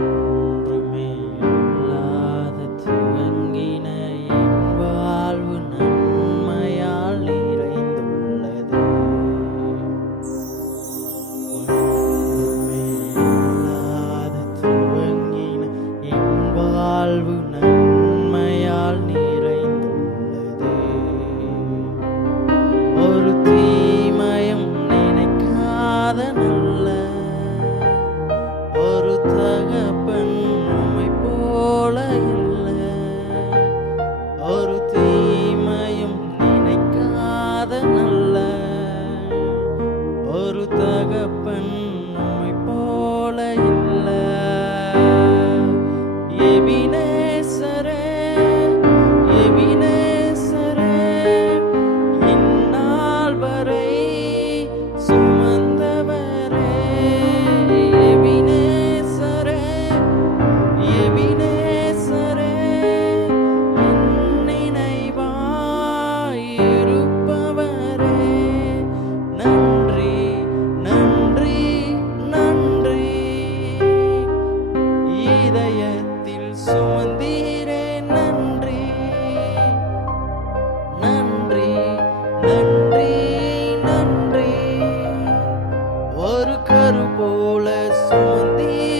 ஒன்றுமே இல்லாத துவங்கின என் வாழ்வு நன்மையால் நிறைந்துள்ளது. ஒன்றுமே இல்லாத துவங்கின என் வாழ்வு நன்மையால் நிறைந்துள்ளது. ஒரு தீமையும் நினைக்காத நல்ல ஒரு தகப்பன் உம்மை போல இல்ல. ஒரு தீமையும் நினைக்காத நல்ல ஒரு தகப்பன் உம்மை போல இல்ல. எபினேசரே, எபினேசரே, இந்நாள் வரை சுமந்தவரே. எபினேசரே, எபினேசரே, என் நினைவாய் இருப்பவரே. நன்றி, நன்றி, நன்றி. இதயத்தில் சுமந்தீரே. நன்றி, நன்றி, நன்றி, நன்றி. ஒரு கரு போல சுமந்தீரே.